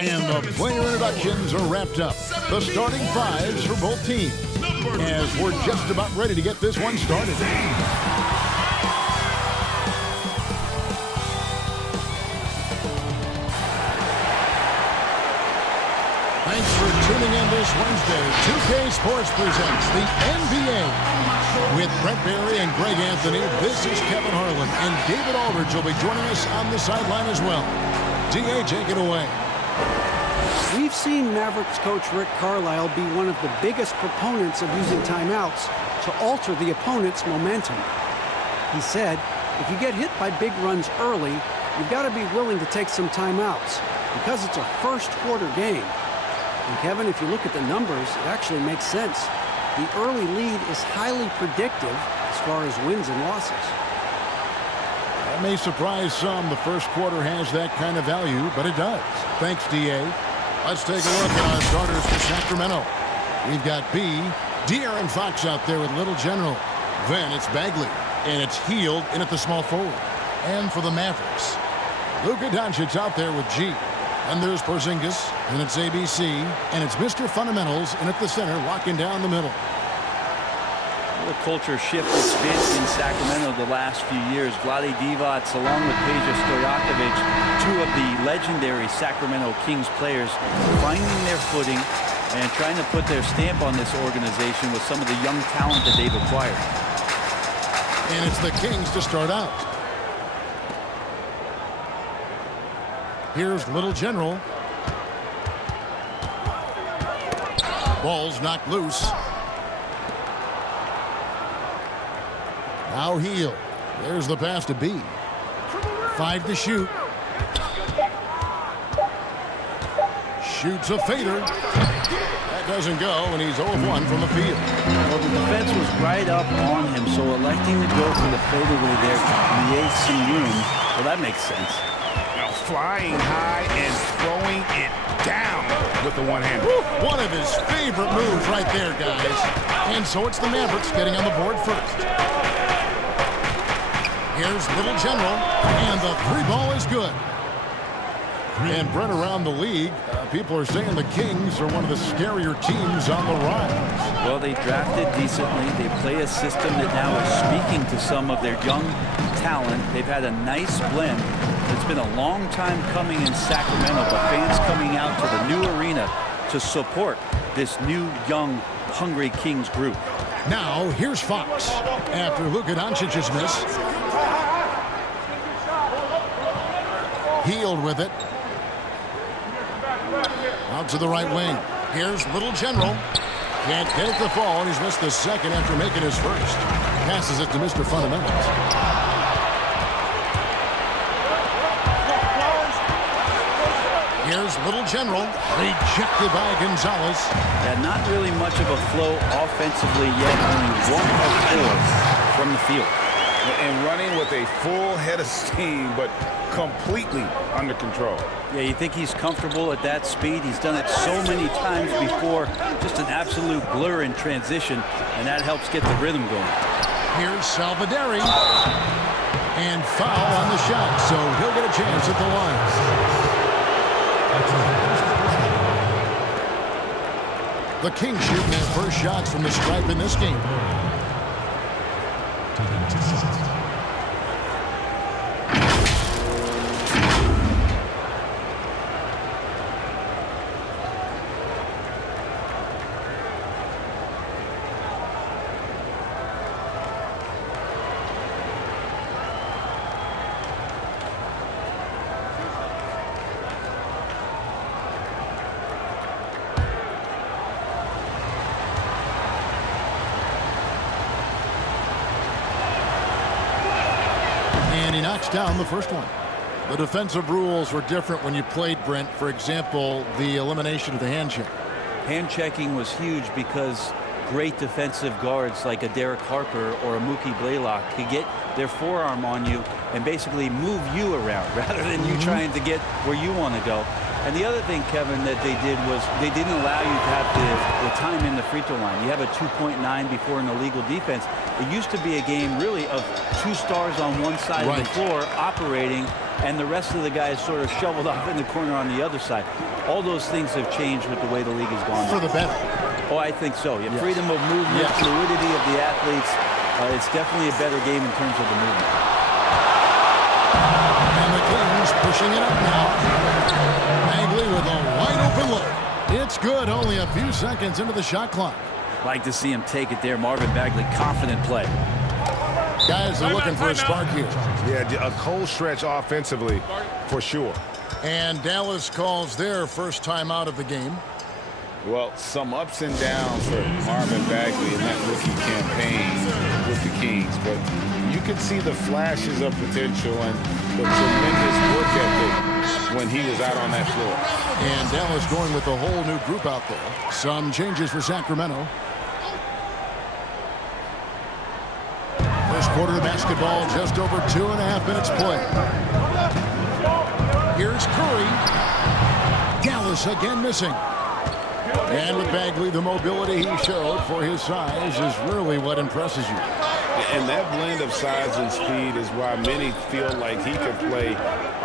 And the player introductions are wrapped up. The starting fives for both teams, as we're just about ready to get this one started. Thanks for tuning in this Wednesday. 2K Sports presents the NBA. With Brett Barry and Greg Anthony, this is Kevin Harlan, and David Aldridge will be joining us on the sideline as well. DA, take it away. We've seen Mavericks coach Rick Carlisle be one of the biggest proponents of using timeouts to alter the opponent's momentum. He said, if you get hit by big runs early, you've got to be willing to take some timeouts because it's a first quarter game. And Kevin, if you look at the numbers, it actually makes sense. The early lead is highly predictive as far as wins and losses. That may surprise some. The first quarter has that kind of value, but it does. Thanks, DA. Let's take a look at our starters for Sacramento. We've got De'Aaron Fox out there with Little General. Then it's Bagley, and it's Heild in at the small forward. And for the Mavericks, Luka Doncic out there with G. And there's Porzingis, and it's ABC, and it's Mr. Fundamentals in at the center, locking down the middle. The culture shift that's been in Sacramento the last few years. Vlade Divac, along with Peja Stojakovic, two of the legendary Sacramento Kings players, finding their footing and trying to put their stamp on this organization with some of the young talent that they've acquired. And it's the Kings to start out. Here's Little General. Ball's knocked loose. Now Heild. There's the pass to B. 5 to shoot. Shoots a fader. That doesn't go, and he's 0-1 from the field. Well, the defense was right up on him, so electing to go for the fadeaway there to create some room, well, that makes sense. Flying high and throwing it down with the one-hander. One of his favorite moves right there, guys. And so it's the Mavericks getting on the board first. Here's Little General, and the three ball is good. And Brent, around the league, people are saying the Kings are one of the scarier teams on the rise. Well, they drafted decently. They play a system that now is speaking to some of their young talent. They've had a nice blend. It's been a long time coming in Sacramento, but fans coming out to the new arena to support this new, young, hungry Kings group. Now, here's Fox. After Luka Doncic's miss. Heild with it. Out to the right wing. Here's Little General. Can't get it to fall, and he's missed the second after making his first. Passes it to Mr. Fundamentals. Here's Little General, rejected by Gonzalez. Yeah, not really much of a flow offensively yet. Only 1 of 4 from the field. And running with a full head of steam, but completely under control. Yeah, you think he's comfortable at that speed. He's done it so many times before. Just an absolute blur in transition, and that helps get the rhythm going. Here's Salvadori. And foul on the shot, so he'll get a chance at the line. The Kings shooting their first shots from the stripe in this game. And he knocks down the first one. The defensive rules were different when you played, Brent. For example, the elimination of the hand check. Hand checking was huge because great defensive guards like a Derek Harper or a Mookie Blaylock could get their forearm on you and basically move you around rather than you trying to get where you want to go. And the other thing, Kevin, that they did was they didn't allow you to have the time in the free throw line. You have a 2.9 before an illegal defense. It used to be a game really of 2 stars on one side of the floor operating, and the rest of the guys sort of shoveled off in the corner on the other side. All those things have changed with the way the league has gone. For the better. Oh, I think so. Yeah, freedom of movement, fluidity of the athletes. It's definitely a better game in terms of the movement. And the Kings pushing it up now. Bagley with a wide open look. It's good. Only a few seconds into the shot clock. Like to see him take it there. Marvin Bagley, confident play. Guys are looking for a spark here. Yeah, a cold stretch offensively for sure. And Dallas calls their first time out of the game. Well, some ups and downs for Marvin Bagley in that rookie campaign with the Kings, but you can see the flashes of potential and the tremendous work ethic when he was out on that floor. And Dallas going with a whole new group out there. Some changes for Sacramento. First quarter of basketball, just over 2.5 minutes played. Here's Curry. Dallas again missing. And with Bagley, the mobility he showed for his size is really what impresses you. And that blend of size and speed is why many feel like he could play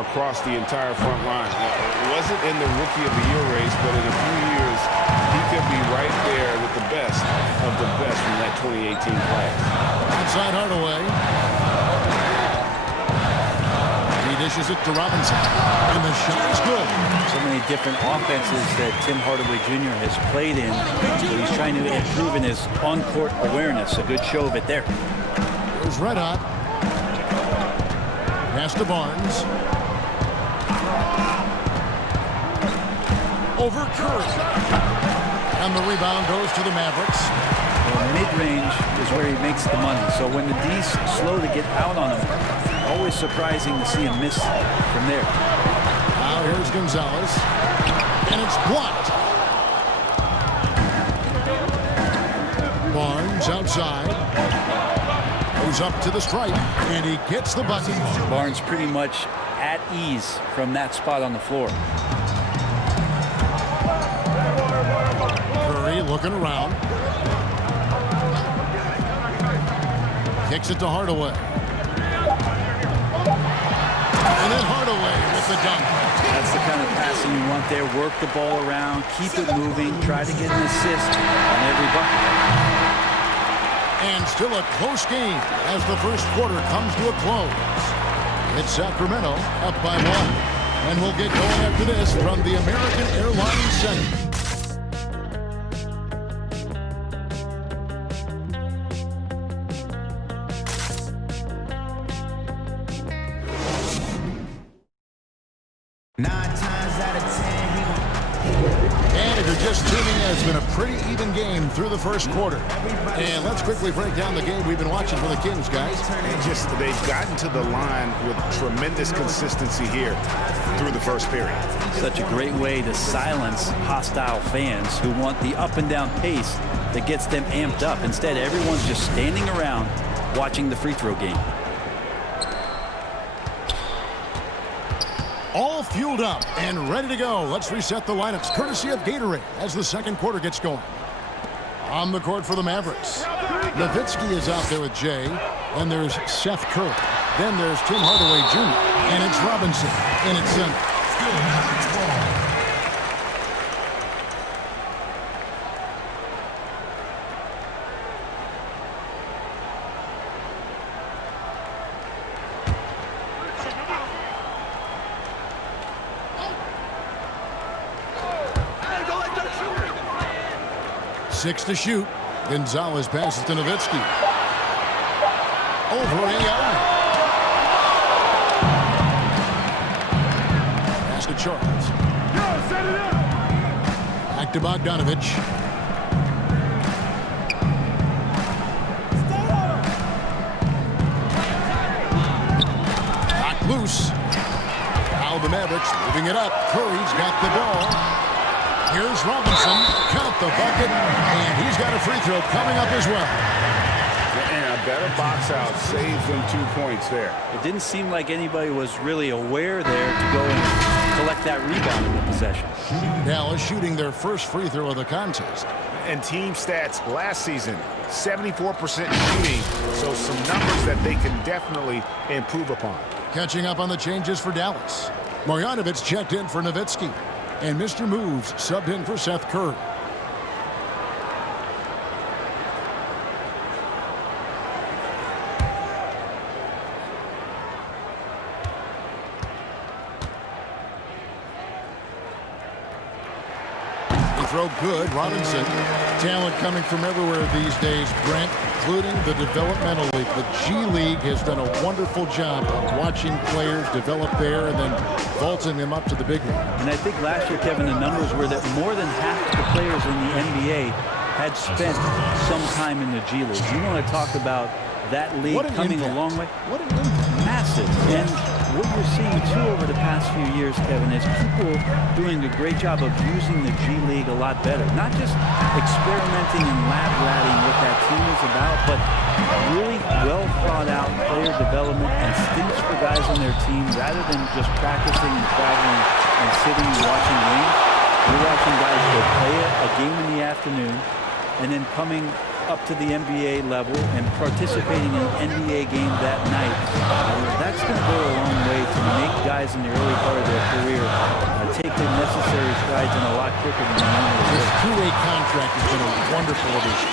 across the entire front line. Now, it wasn't in the Rookie of the Year race, but in a few years, he could be right there with the best of the best from that 2018 class. Outside Hardaway. He dishes it to Robinson. And the shot is good. So many different offenses that Tim Hardaway Jr. has played in. So he's trying to improve in his on-court awareness. A good show of it there. Here's Red Hot. Pass to Barnes. Over Curry. And the rebound goes to the Mavericks. Well, mid-range is where he makes the money. So when the D's slow to get out on him, always surprising to see him miss from there. Now here's Gonzalez. And it's blocked. Barnes outside. Goes up to the stripe. And he gets the bucket. Barnes pretty much at ease from that spot on the floor. Curry looking around. Kicks it to Hardaway. And then Hardaway with the dunk. That's the kind of passing you want there. Work the ball around, keep it moving, try to get an assist on every bucket. And still a close game as the first quarter comes to a close. It's Sacramento up by 1. And we'll get going after this from the American Airlines Center. And if you're just tuning in, it's been a pretty even game through the first quarter. And let's quickly break down the game we've been watching for the Kings, guys. They've gotten to the line with tremendous consistency here through the first period. Such a great way to silence hostile fans who want the up and down pace that gets them amped up. Instead, everyone's just standing around watching the free throw game. All fueled up and ready to go. Let's reset the lineups courtesy of Gatorade as the second quarter gets going. On the court for the Mavericks, Nowitzki is out there with Jay, and there's Seth Curry. Then there's Tim Hardaway Jr., and it's Robinson in its center. Six to shoot. Gonzalez passes to Nowitzki. Over AI. Pass to Charles. Back to Bogdanovich. Knocked loose. Now the Mavericks moving it up. Curry's got the ball. Here's Robinson, count the bucket, and he's got a free throw coming up as well. And a better box out saves them 2 points there. It didn't seem like anybody was really aware there to go and collect that rebound in the possession. Dallas shooting their first free throw of the contest. And team stats last season, 74% shooting, so some numbers that they can definitely improve upon. Catching up on the changes for Dallas. Marjanovic checked in for Nowitzki. And Mr. Moves subbed in for Seth Curry. Throw good. Robinson. Talent coming from everywhere these days, Brent, including the developmental league. The G League has done a wonderful job of watching players develop there and then vaulting them up to the big league. And I think last year, Kevin, the numbers were that more than half the players in the NBA had spent some time in the G League. You want to talk about that league coming a long way? What an impact. Massive. And what you're seeing, too, over the past few years, Kevin, is people doing a great job of using the G League a lot better. Not just experimenting and lab-ratting what that team is about, but really well-thought-out player development and stints for guys on their team rather than just practicing and traveling and sitting and watching games. You're watching guys go play a game in the afternoon and then coming up to the NBA level and participating in an NBA game that night. That's going to go a long way to make guys in the early part of their career take the necessary strides in a lot quicker than they normally would. This two-way contract has been a wonderful addition.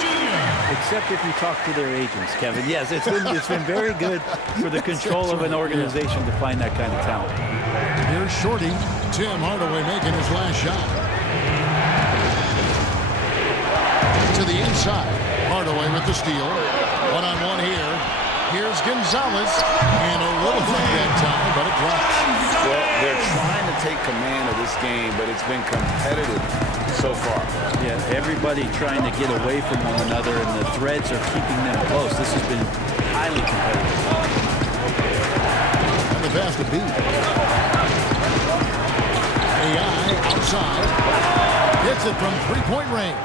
Except if you talk to their agents, Kevin. Yes, it's been very good for the control of an organization to find that kind of talent. Here's Shorty. Tim Hardaway making his last shot. To the inside. Hardaway with the steal. One-on-one here. Here's Gonzalez. And a little bit that time, but it drops. Well, they're trying to take command of this game, but it's been competitive so far. Yeah, everybody trying to get away from one another, and the threads are keeping them close. This has been highly competitive. And the pass to B. AI outside. Hits it from three-point range.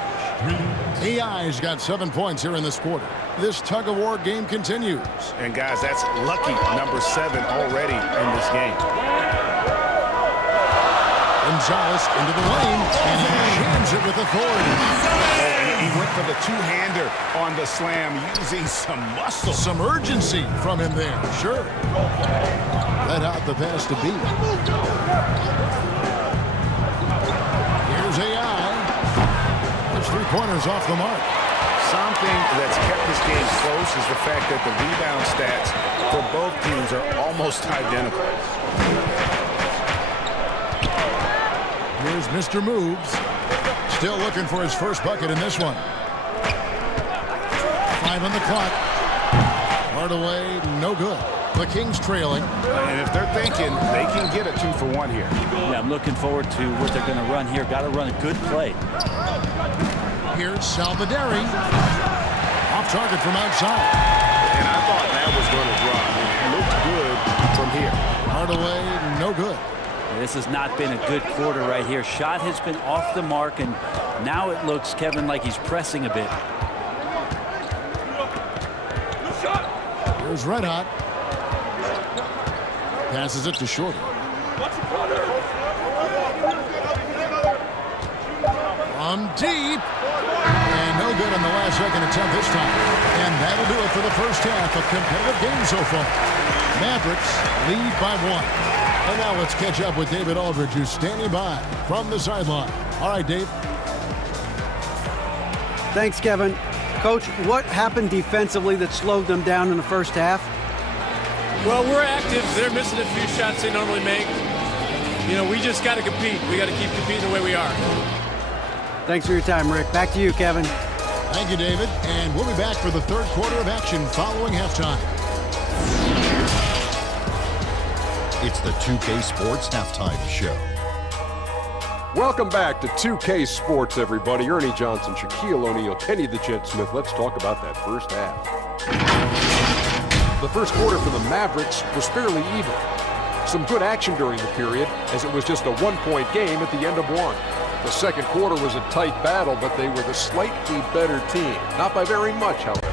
AI's got 7 points here in this quarter. This tug-of-war game continues. And, guys, that's lucky number 7 already in this game. Gonzalez into the lane, and he jams it with authority. And he went for the two-hander on the slam, using some muscle. Some urgency from him there, sure. Let out the pass to B. Here's AI. Three-pointers off the mark. Something that's kept this game close is the fact that the rebound stats for both teams are almost identical. Here's Mr. Moves. Still looking for his first bucket in this one. 5 on the clock. Hardaway, no good. The Kings trailing. And if they're thinking, they can get a 2-for-1 here. Yeah, I'm looking forward to what they're going to run here. Got to run a good play. Here's Salvadori. Off target from outside. And I thought that was going to drop. It looked good from here. Hardaway, no good. This has not been a good quarter right here. Shot has been off the mark, and now it looks, Kevin, like he's pressing a bit. Here's Red Hot. Passes it to Shorty. From deep. And no good on the last second attempt this time. And that'll do it for the first half. A competitive game so far. Mavericks lead by 1. And now let's catch up with David Aldridge, who's standing by from the sideline. All right, Dave. Thanks, Kevin. Coach, what happened defensively that slowed them down in the first half? Well, we're active. They're missing a few shots they normally make. You know, we just got to compete. We got to keep competing the way we are. Thanks for your time, Rick. Back to you, Kevin. Thank you, David. And we'll be back for the third quarter of action following halftime. It's the 2K Sports Halftime Show. Welcome back to 2K Sports, everybody. Ernie Johnson, Shaquille O'Neal, Kenny the Jet Smith. Let's talk about that first half. The first quarter for the Mavericks was fairly even. Some good action during the period, as it was just a one-point game at the end of one. The second quarter was a tight battle, but they were the slightly better team. Not by very much, however.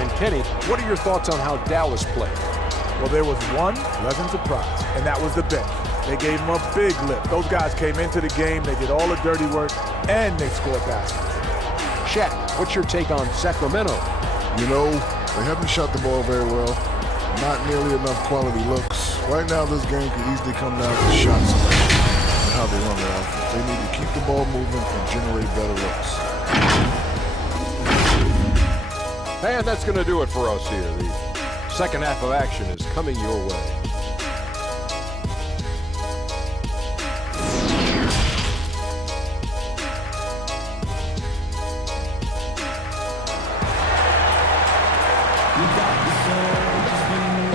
And Kenny, what are your thoughts on how Dallas played? Well, there was one pleasant surprise, and that was the bench. They gave him a big lip. Those guys came into the game, they did all the dirty work, and they scored baskets. Shaq, what's your take on Sacramento? You know, they haven't shot the ball very well. Not nearly enough quality looks. Right now, this game could easily come down to shot selection and how they run their offense. They need to keep the ball moving and generate better looks. And that's going to do it for us here. The second half of action is coming your way.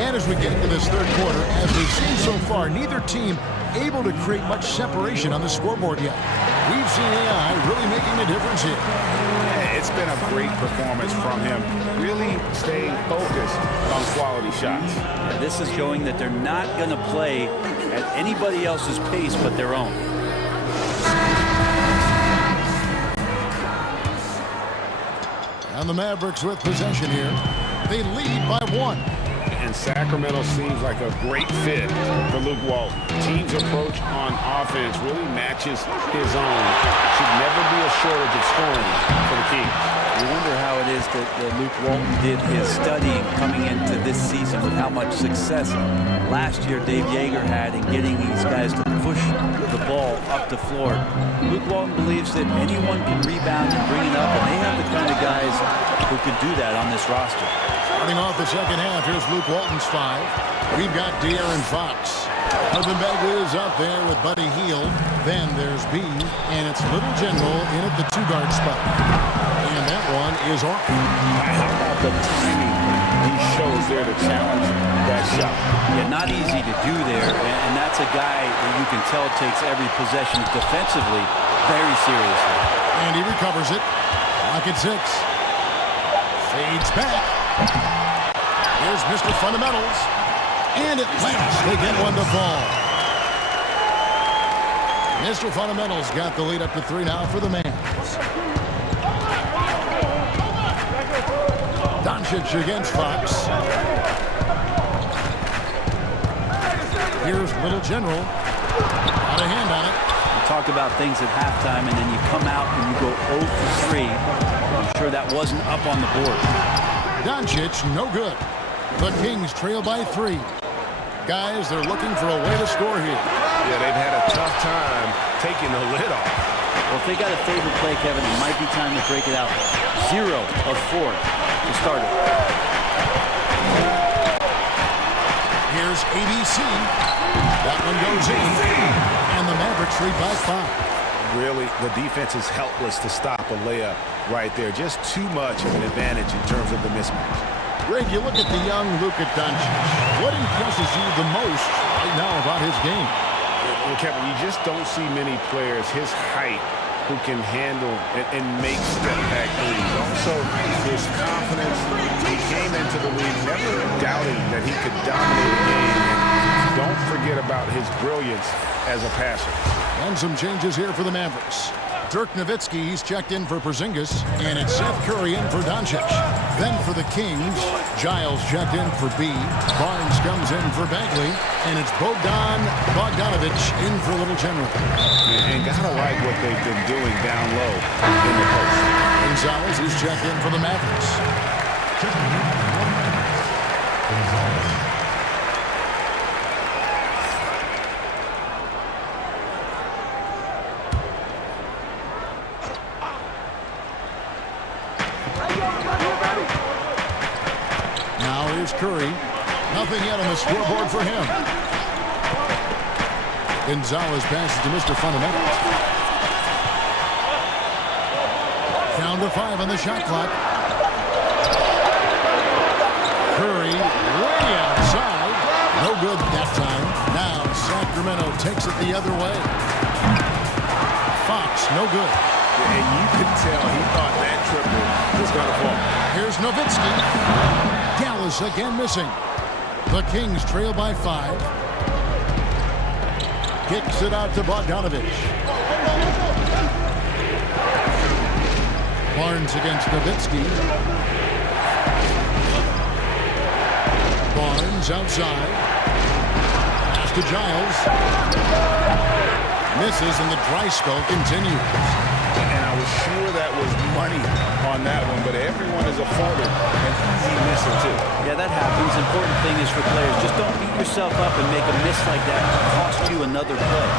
And as we get into this third quarter, as we've seen so far, neither team able to create much separation on the scoreboard yet. We've seen AI really making a difference here. It's been a great performance from him, really staying focused on quality shots. And this is showing that they're not going to play at anybody else's pace but their own. And the Mavericks with possession here. They lead by 1. And Sacramento seems like a great fit for Luke Walton. Team's approach on offense really matches his own. Should never be a shortage of scoring for the Kings. You wonder how it is that Luke Walton did his studying coming into this season with how much success last year Dave Yeager had in getting these guys to push the ball up the floor. Luke Walton believes that anyone can rebound and bring it up, and they have the kind of guys who can do that on this roster. Starting off the second half, here's Luke Walton's 5. We've got De'Aaron Fox. Marvin Bagley is up there with Buddy Heild. Then there's B, and it's Little General in at the 2-guard spot. And that one is Orton. How about the timing he shows there to challenge that shot? Yeah, not easy to do there, and that's a guy that you can tell takes every possession defensively very seriously. And he recovers it. Lock at 6. Fades back. Here's Mr. Fundamentals. And at last, they get one to fall. Mr. Fundamentals got the lead up to 3 now for the Mavs. Doncic against Fox. Here's Little General. Got a hand on it. You talk about things at halftime, and then you come out and you go 0 for 3. I'm sure that wasn't up on the board. Doncic, no good. The Kings trail by 3. Guys, they're looking for a way to score here. Yeah, they've had a tough time taking the lid off. Well, if they got a favorite play, Kevin, it might be time to break it out. 0 of 4 to start it. Here's ABC. That one goes in. And the Mavericks lead by 5. Really, the defense is helpless to stop a layup right there. Just too much of an advantage in terms of the mismatch. Greg, you look at the young Luka Doncic. What impresses you the most right now about his game? Well, Kevin, you just don't see many players his height who can handle and make step-back threes. Also, his confidence. He came into the league never doubting that he could dominate a game. And don't forget about his brilliance as a passer. And some changes here for the Mavericks. Dirk Nowitzki, he's checked in for Porzingis, and it's Seth Curry in for Doncic. Then for the Kings, Giles checked in for B. Barnes comes in for Bagley, and it's Bogdanovic in for Little General. And gotta like what they've been doing down low in the post. Gonzalez, he's checked in for the Mavericks. Curry. Nothing yet on the scoreboard for him. Gonzalez passes to Mr. Fundamentals. Down to 5 on the shot clock. Curry way outside. No good that time. Now Sacramento takes it the other way. Fox, no good. And you could tell he thought that triple was going to fall. Here's Nowitzki. Dallas again missing. The Kings trail by 5. Kicks it out to Bogdanovic. Barnes against Nowitzki. Barnes outside. to Giles. Misses, and the dry spell continues. And I was sure that was money on that one, but everyone is afforded an easy misser, too. Yeah, that happens. Important thing is for players, just don't beat yourself up and make a miss like that cost you another play.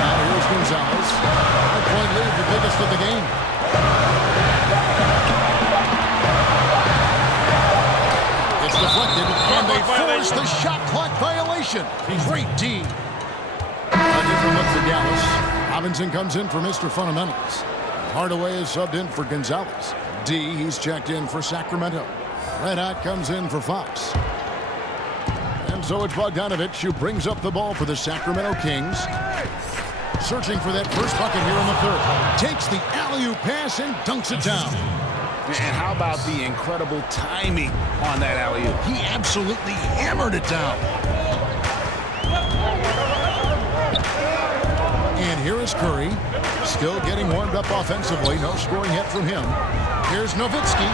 Now here's Gonzalez. 5-point lead, the biggest of the game. It's deflected, and they force the shot clock violation. Great D. A different look for Dallas. Robinson comes in for Mr. Fundamentals. Hardaway is subbed in for Gonzalez. D, he's checked in for Sacramento. Red Hot comes in for Fox. And so it's Bogdanovich who brings up the ball for the Sacramento Kings. Searching for that first bucket here in the third. Takes the alley-oop pass and dunks it down. And how about the incredible timing on that alley-oop? He absolutely hammered it down. And here is Curry, still getting warmed up offensively. No scoring yet from him. Here's Nowitzki.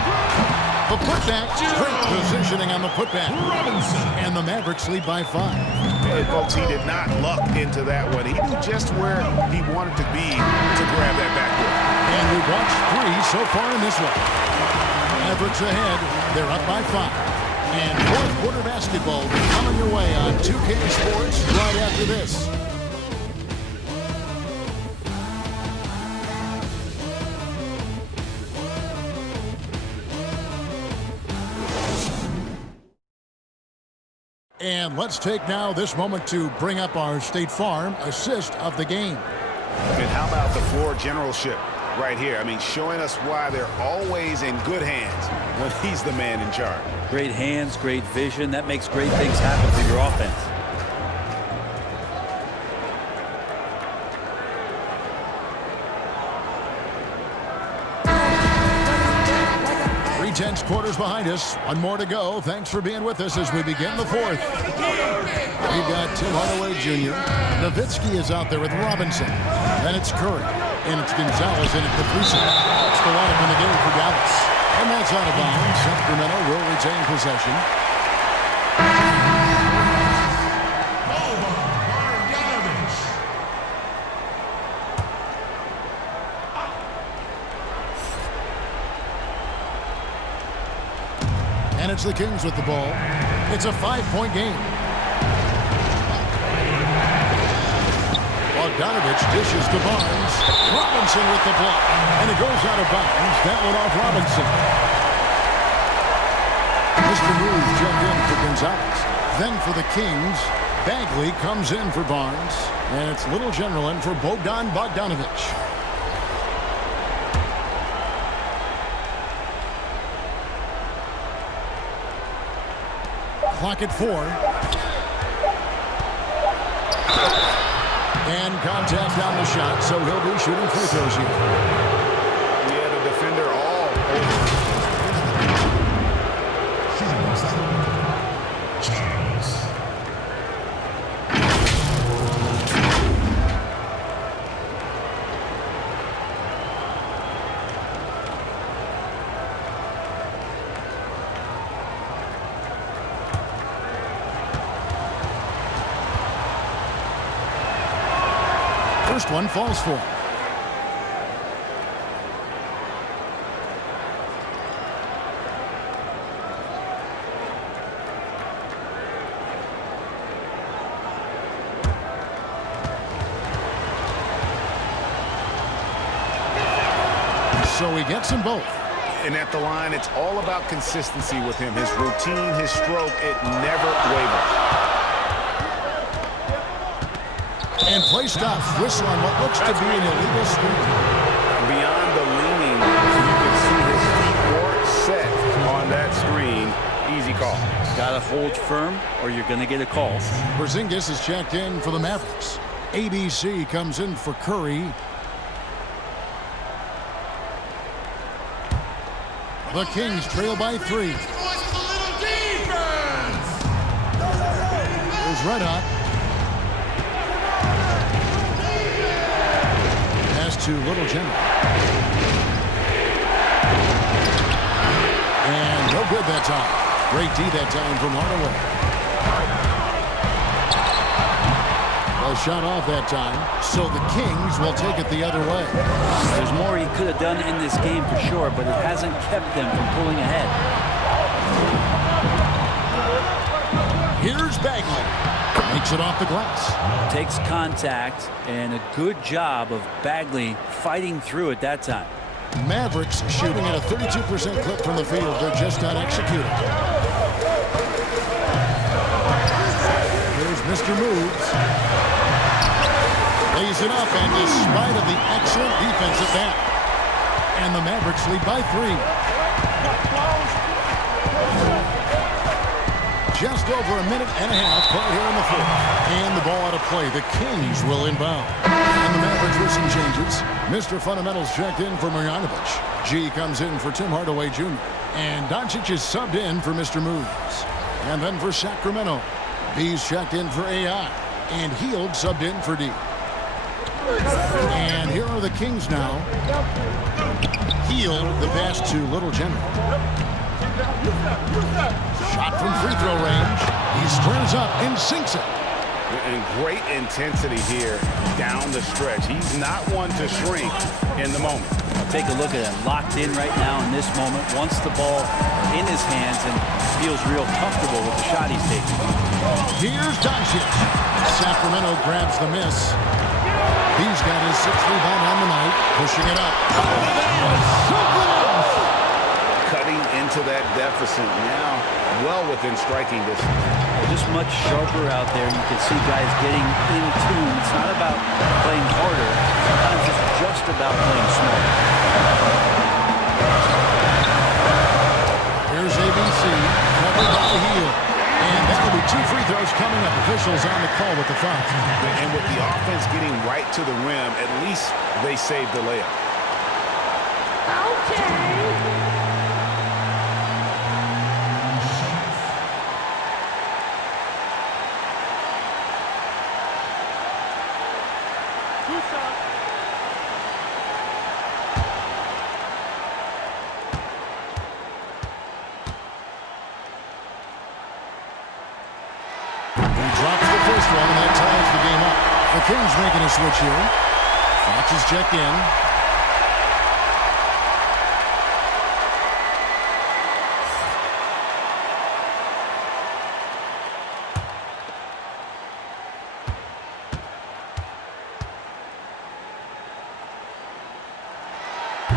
The putback. Great positioning on the putback. And the Mavericks lead by 5. Hey, folks, he did not luck into that one. He knew just where he wanted to be to grab that backboard. And we've watched 3 so far in this one. Mavericks ahead. They're up by 5. And fourth quarter basketball will be coming your way on 2K Sports right after this. And let's take now this moment to bring up our State Farm assist of the game. And how about the floor generalship right here? I mean, showing us why they're always in good hands when he's the man in charge. Great hands, great vision. That makes great things happen for your offense. Tense quarters behind us. One more to go. Thanks for being with us as we begin the fourth. We've got Tim Hardaway Jr. Nowitzki is out there with Robinson. Then it's Curry. And it's Gonzalez in at the 3 side. That's the lineup in the game for Dallas. And that's out of bounds. Sacramento will retain possession. And it's the Kings with the ball. It's a 5-point game. Bogdanovich dishes to Barnes. Robinson with the block. And it goes out of bounds. That one off Robinson. Mr. Moves jumped in for Gonzalez. Then for the Kings, Bagley comes in for Barnes. And it's Little General in for Bogdanovich. Clock at 4. And contact on the shot, so he'll be shooting free throws here. We had a defender all over. First one falls for him. So he gets them both. And at the line, it's all about consistency with him. His routine, his stroke, it never wavers. And play stops. Whistle on what looks to be an illegal screen. Beyond the leaning, you can see his feet were set on that screen. Easy call. Got to hold firm or you're going to get a call. Porzingis is checked in for the Mavericks. ABC comes in for Curry. The Kings trail by 3. There's Red Hot. To Little General. And no good that time. Great D that time from Hardaway. A shot off that time, so the Kings will take it the other way. There's more he could have done in this game for sure, but it hasn't kept them from pulling ahead. Here's Bagley. Makes it off the glass. Takes contact, and a good job of Bagley fighting through it that time. Mavericks shooting at a 32% clip from the field. They're just not executing. Here's Mr. Moves. Lays it up, and despite of the excellent defense at that, and the Mavericks lead by 3. Just over a minute and a half play here in the fourth. And the ball out of play. The Kings will inbound. And the Mavericks with some changes. Mr. Fundamentals checked in for Marjanovic. G comes in for Tim Hardaway Jr. And Doncic is subbed in for Mr. Moves. And then for Sacramento, B's checked in for AI. And Heild subbed in for D. And here are the Kings now. Heild, the pass to Little General. Shot from free throw range. He squares up and sinks it. And great intensity here down the stretch. He's not one to shrink in the moment. Take a look at it. Locked in right now in this moment. Wants the ball in his hands and feels real comfortable with the shot he's taking. Here's Doncic. Sacramento grabs the miss. He's got his 6th rebound on the night. Pushing it up. Cutting into that deficit now, well within striking distance. Just much sharper out there. You can see guys getting in tune. It's not about playing harder. Sometimes it's just about playing smarter. Here's ABC, covered by Heild. And that will be 2 free throws coming up. Officials on the call with the foul. And with the offense getting right to the rim, at least they saved the layup. Okay. The Kings making a switch here. Fox is checked in.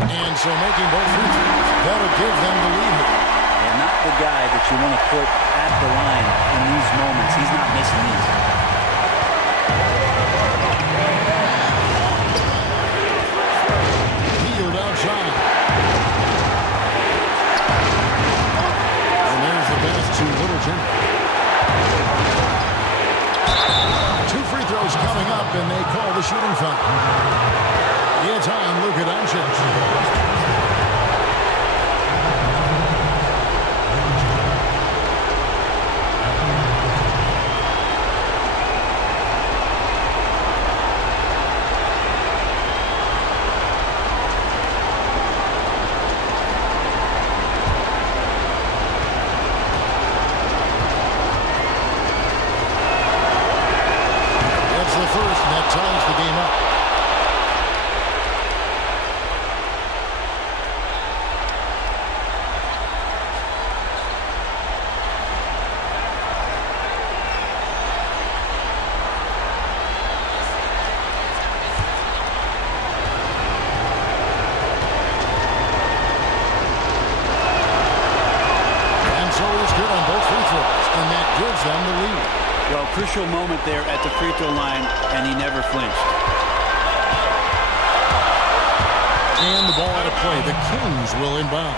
And so making both free throws, that'll give them the lead here. Yeah, not the guy that you want to put at the line in these moments. He's not missing these. Heild outside. And there's the pass to Little General. 2 free throws coming up, and they call the shooting foul. It's on Luka Doncic. Crucial moment there at the free throw line, and he never flinched. And the ball out of play. The Kings will inbound.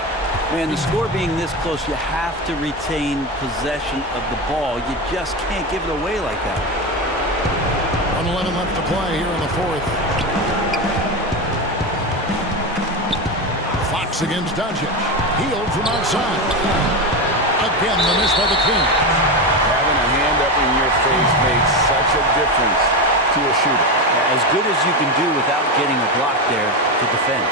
Man, the score being this close, you have to retain possession of the ball. You just can't give it away like that. 1:11 left to play here in the fourth. Fox against Doncic. Heild from outside. Again, the miss by the Kings. Having a hand up in your face makes such a difference to a shooter. As good as you can do without getting a block there to defend.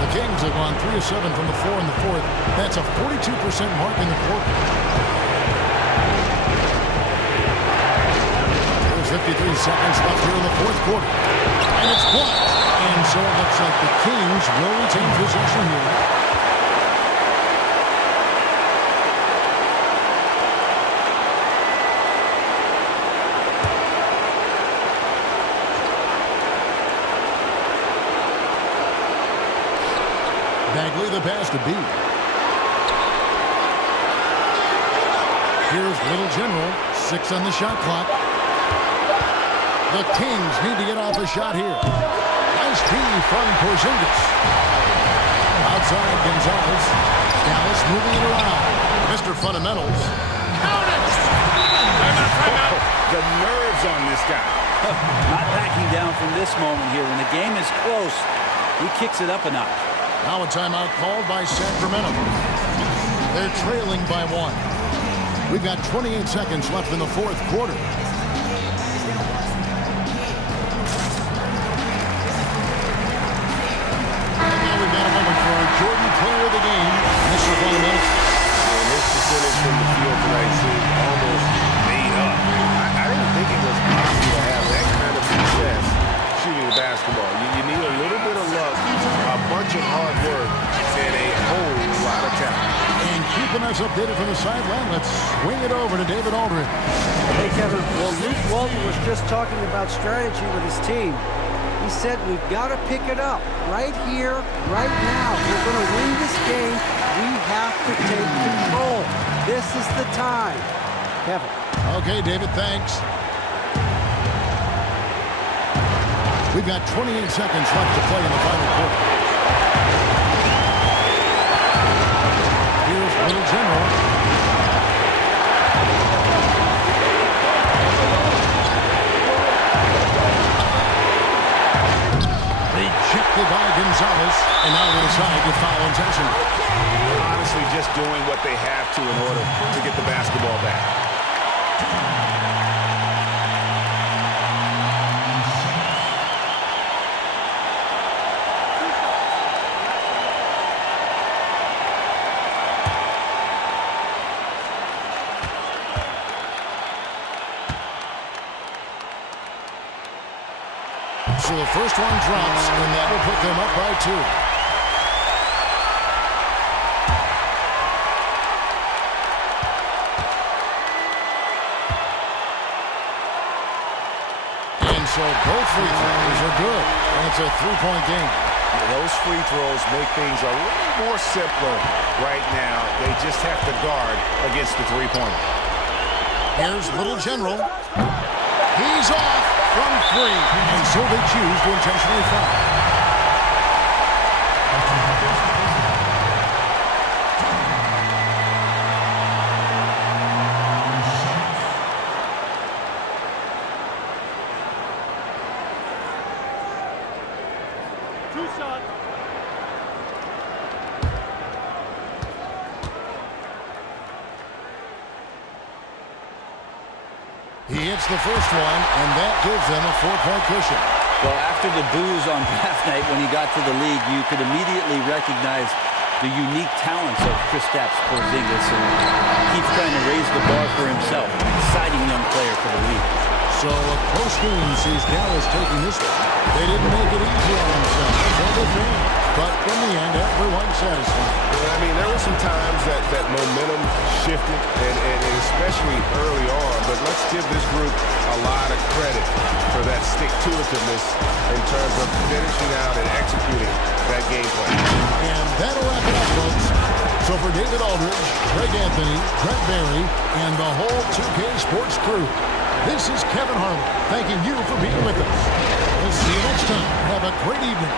The Kings have gone 3 of 7 from the floor in the fourth. That's a 42% mark in the quarter. There's 53 seconds left here in the fourth quarter. And it's blocked. And so it looks like the Kings will retain possession here. Bagley the pass to B. Here's Little General. 6 on the shot clock. The Kings need to get off a shot here. Nice D from Porzingis. Outside Gonzalez. Dallas moving it around. Mr. Fundamentals. Count it! Timeout. The nerves on this guy. Not backing down from this moment here. When the game is close, he kicks it up a notch. Now a timeout called by Sacramento. They're trailing by 1. We've got 28 seconds left in the fourth quarter. And now we've got a moment for our Jordan player of the game, Mr. Fundamentals. And his percentage from the field tonight seemed almost made up. I didn't think it was possible to have that kind of success shooting the basketball. You need a little bit of luck, a bunch of hard work, and a whole lot of talent. And keeping us updated from the sideline, let's swing it over to David Aldridge. Hey, Kevin. Well, Luke Walton was just talking about strategy with his team. He said we've got to pick it up right here, right now. If we're going to win this game, we have to take control. This is the time. Kevin. Okay, David, thanks. We've got 28 seconds left to play in the final quarter. Here's Little General. Rejected by Gonzalez, and now they decide to foul intentional. Honestly, just doing what they have to in order to get the basketball back. So the first one drops, and that will put them up by 2. And so both free throws are good. And it's a 3-point game. Those free throws make things a little more simpler right now. They just have to guard against the three-pointer. Here's Little General. He's off from 3, and so they choose to intentionally foul. He hits the first one, and that gives them a 4-point cushion. Well, after the boos on draft night when he got to the league, you could immediately recognize the unique talents of Kristaps Porzingis, and keeps trying to raise the bar for himself. An exciting young player for the league. So a close game sees Dallas taking this one. They didn't make it easy on themselves. But in the end, everyone's satisfied. I mean, there were some times that momentum shifted, and especially early on. But let's give this group a lot of credit for that stick-to-itiveness in terms of finishing out and executing that game plan. And that'll wrap it up, folks. So for David Aldridge, Greg Anthony, Brett Barry, and the whole 2K Sports crew, this is Kevin Harlan thanking you for being with us. We'll see you next time. Have a great evening.